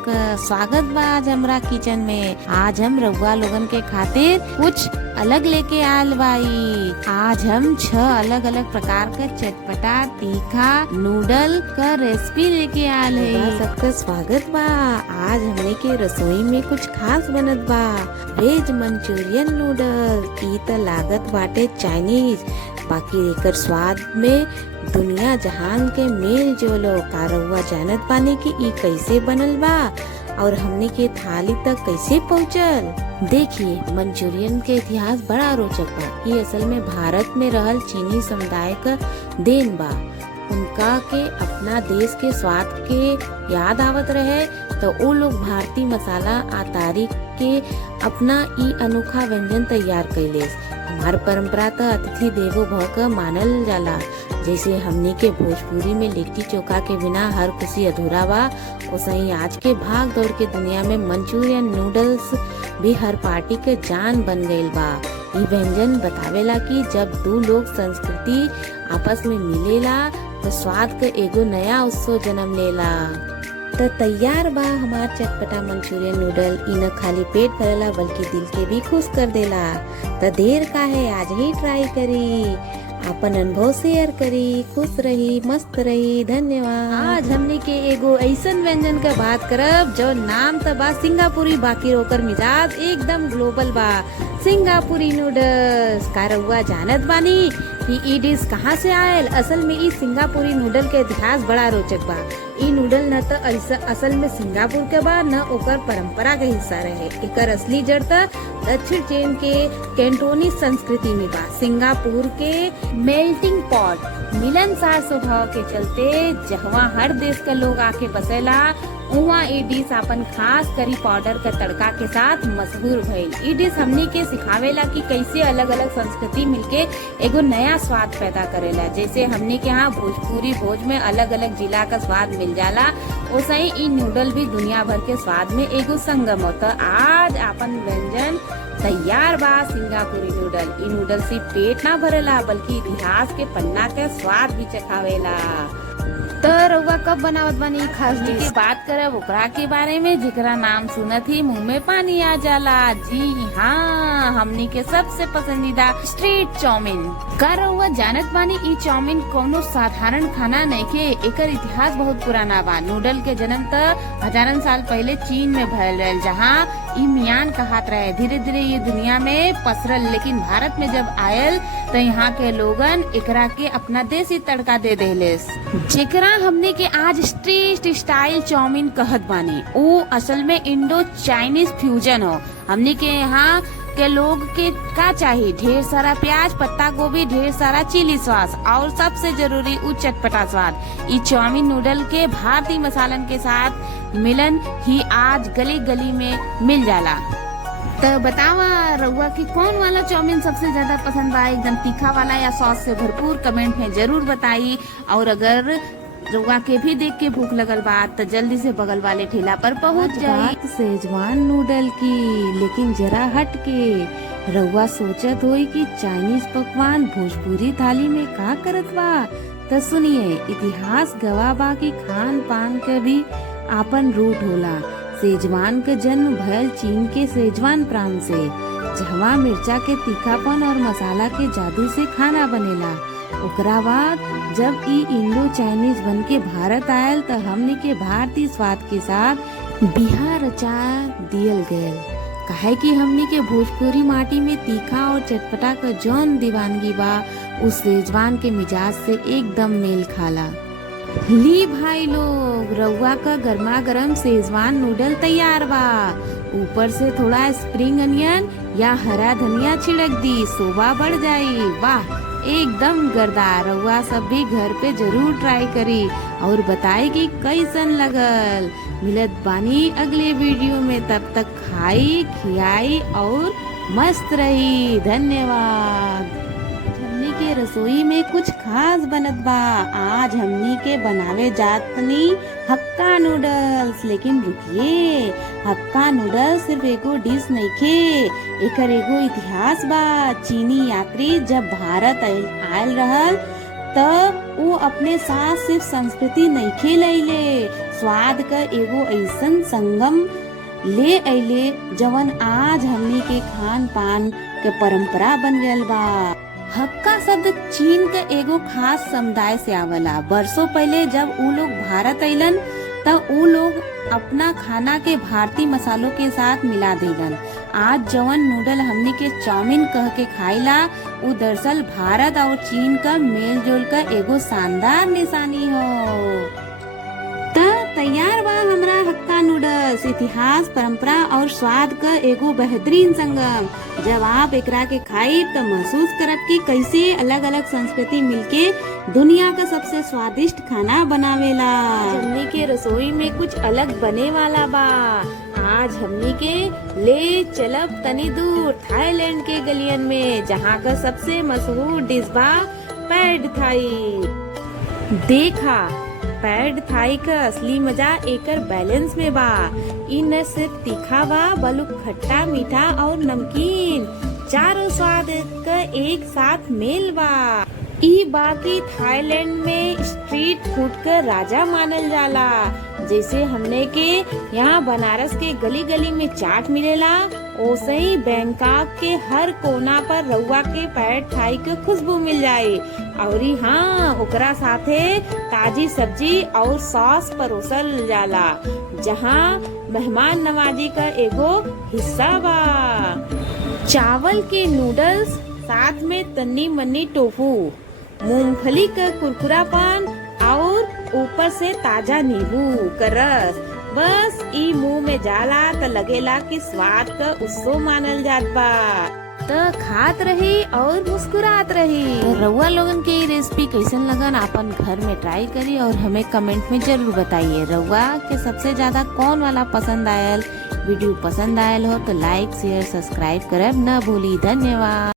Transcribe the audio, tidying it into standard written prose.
आपका स्वागत बा आज हमरा किचन में। आज हम रउआ लोगन के खातिर कुछ अलग लेके आयल बाई। आज हम 6 अलग अलग प्रकार का चटपटा तीखा नूडल का रेसिपी लेके आयल है। सबका स्वागत बा। आज हमने के रसोई में कुछ खास बनत बा, वेज मंचूरियन नूडल। ई त लागत बाटे चाइनीज, बाकी एकर स्वाद में दुनिया जहान के मेल जोलो। का रउआ जानत बानी कि ई कैसे बनल बा और हमने के थाली तक कैसे पहुँचल। देखिए, मंचूरियन के इतिहास बड़ा रोचक बा। ये असल में भारत में रहल चीनी समुदाय का देन बा। उनका के अपना देश के स्वाद के याद आवत रहे तो वो लोग भारतीय मसाला आतारी के अपना ई अनोखा व्यंजन तैयार कैले। हमार परंपरा तो अतिथि देवो भव का मानल जाला। जैसे हमनी के भोजपुरी में लिट्टी चोखा के बिना हर खुशी अधूरा बा, वैसे आज के भाग दौड़ के दुनिया में मंचूरियन नूडल्स भी हर पार्टी के जान बन गईल बा। ये व्यंजन बतावेला कि जब दो लोग संस्कृति आपस में मिलेला तो स्वाद का एगो नया उत्सव जन्म लेला। तो तैयार बा हमार चटपटा मंचूरियन नूडल। इ न खाली पेट भरेला बल्कि दिल के भी खुश कर देला। तो देर का है, आज ही ट्राई करी, अपन अनुभव शेयर करी, खुश रही, मस्त रही। धन्यवाद। आज हमने के एगो ऐसन व्यंजन का बात करब जो नाम तो बा सिंगापुरी, बाकी ओकर मिजाज एकदम ग्लोबल बा। सिंगापुरी नूडल्स। का रउआ जानत बानी कि ई डिश कहाँ से आयल? असल में ई सिंगापुरी नूडल के इतिहास बड़ा रोचक बा। ई नूडल न तो असल में सिंगापुर के बा, न ओकर परंपरा के हिस्सा रहे। एकर असली जड़ तो दक्षिण चीन के कैंटोनीज संस्कृति में बा। सिंगापुर के मेल्टिंग पॉट मिलनसार स्वभाव के चलते जहाँ हर देश के लोग आके बसेला, उहाँ ई डिश अपन खास करी पाउडर का तड़का के साथ मशहूर भइल। ई डिश हमनी के सिखावेला कि कैसे अलग अलग संस्कृति मिलके एगो नया स्वाद पैदा करेला। जैसे हमनी के यहाँ भोजपुरी भोज में अलग अलग जिला का स्वाद मिल जाला, वैसे ही ई नूडल भी दुनिया भर के स्वाद में एगो संगम होता। आज अपन व्यंजन तैयार बा, सिंगापुरी नूडल। ई नूडल सिर्फ पेट ना भरेला बल्कि इतिहास के पन्ना के स्वाद भी चखावेला। तो रउआ कब बनावत बानी खास डिश की बात करब ओकरा के बारे में जेकरा नाम सुनत ही मुंह में पानी आ जाला। जी हाँ, हमनी के सबसे पसंदीदा स्ट्रीट चाउमीन। का रउआ जानत बानी ई चाउमीन कोनो साधारण खाना नहीं के, एकर इतिहास बहुत पुराना बा। नूडल के जन्म तो हजारन साल पहले चीन में भयल रहे, जहाँ ई मियान कहात रहे। धीरे धीरे ये दुनिया में पसरल, लेकिन भारत में जब आयल तो यहाँ के लोगन एकरा के अपना देसी तड़का दे देलेस, जेकरा हमने के आज स्ट्रीट स्टाइल चाउमीन कहत बानी। वो असल में इंडो चाइनीज फ्यूजन हो। हमने के यहाँ के लोग के का चाहिए? ढेर सारा प्याज, पत्ता गोभी, ढेर सारा चिली सॉस और सबसे जरूरी चटपटा स्वाद। ये चाउमीन नूडल के भारतीय मसालन के साथ मिलन ही आज गली गली में मिल जाला। तो बतावा रउआ की कौन वाला चाउमीन सबसे ज्यादा पसंद बा, एकदम तीखा वाला या सॉस से भरपूर? कमेंट में जरूर बताई। और अगर रउआ के भी देख के भूख लगल बा तो जल्दी से बगल वाले ठेला पर पहुंच जाए। सेजवान नूडल की, लेकिन जरा हट के। रउआ सोचत होई कि चाइनीज पकवान भोजपुरी थाली में का करत बा? तो सुनिए, इतिहास गवाह बा कि खान पान के भी आपन रूट होला। सेजवान का जन्म भयल चीन के सेजवान प्रांत से, जहाँ मिर्चा के तीखापन और मसाला के जादू से खाना बनेला। ओकरा बाद जब ई इंडो चाइनीज बन के भारत आयल तो हमने के भारतीय स्वाद के साथ बिहार रचा दियल गयल। काहे कि हमने के भोजपुरी माटी में तीखा और चटपटा का जौन दीवानगी बा, उस सेजवान के मिजाज से एकदम मेल खाला। ली भाई लोग, रउआ का गर्मा गर्म सेजवान नूडल तैयार बा। ऊपर से थोड़ा स्प्रिंग अनियन या हरा धनिया छिड़क दी, शोभा बढ़ जाई। वाह, एकदम गर्दार। रउआ सब भी घर पे जरूर ट्राई करी और बताए कि कैसन लगल। मिलत बानी अगले वीडियो में, तब तक खाई खियाई और मस्त रही। धन्यवाद। हमनी के रसोई में कुछ खास बनत बा। आज हमनी के बनावे जातनी हक्का नूडल्स। लेकिन रुकिए, हक्का नूडल्स सिर्फ एगो डिश नइखे, एकर एगो इतिहास बा। चीनी यात्री जब भारत आयल रहल तो वो अपने साथ सिर्फ संस्कृति नइखे लइले, स्वाद स्वाद का एगो ऐसन संगम ले अइले जवन आज हमनी के खान पान के परंपरा बन गयल बा। हक्का शब्द चीन के एगो खास समुदाय से आवला। बरसों पहले जब उ लोग भारत अइलन तब उ लोग अपना खाना के भारतीय मसालों के साथ मिला देलन। आज जवन नूडल हमनी के चाउमीन कह के खाइला उ दरअसल भारत और चीन का मेल जोल का एगो शानदार निशानी हो। तैयार बा हमरा हक्का नूडल्स, इतिहास, परंपरा और स्वाद का एगो बेहतरीन संगम। जब आप एकरा के खाइब तो महसूस करब कि कैसे अलग अलग संस्कृति मिलके दुनिया का सबसे स्वादिष्ट खाना बनावेला। हमनी के रसोई में कुछ अलग बने वाला बा। आज हमनी के ले चलब तनी दूर थाईलैंड के गलियन में, जहाँ का सबसे मशहूर डिश बा पैड थाई। देखा पैड थाई का असली मजा एकर बैलेंस में बा। इ न सिर्फ तीखा बा बल्कि खट्टा, मीठा और नमकीन चारों स्वाद का एक साथ मेल बा। इ बाकी थाईलैंड में स्ट्रीट फूड का राजा मानल जाला। जैसे हमने के यहाँ बनारस के गली गली में चाट मिलेला, ओसे ही बैंकॉक के हर कोना पर रउआ के पैड थाई के खुशबू मिल जाये। और हाँ, ओकरा साथे ताजी सब्जी और सॉस परोसल जाला, जहाँ मेहमान नवाजी का एगो हिस्सा बा। चावल के नूडल्स साथ में तन्नी मन्नी टोफू, मूंगफली का कुरकुरापन और ऊपर से ताजा नींबू का रस, बस ई मुंह में जाला तो लगेला कि स्वाद का उत्सव मानल जात बा। तो खात रही और मुस्कुरात रही। तो रउआ लोगन के ये रेसिपी कैसन लगन अपन घर में ट्राई करी और हमें कमेंट में जरूर बताइए। रउआ के सबसे ज्यादा कौन वाला पसंद आयल। वीडियो पसंद आयल हो तो लाइक शेयर सब्सक्राइब करब न भूली। धन्यवाद।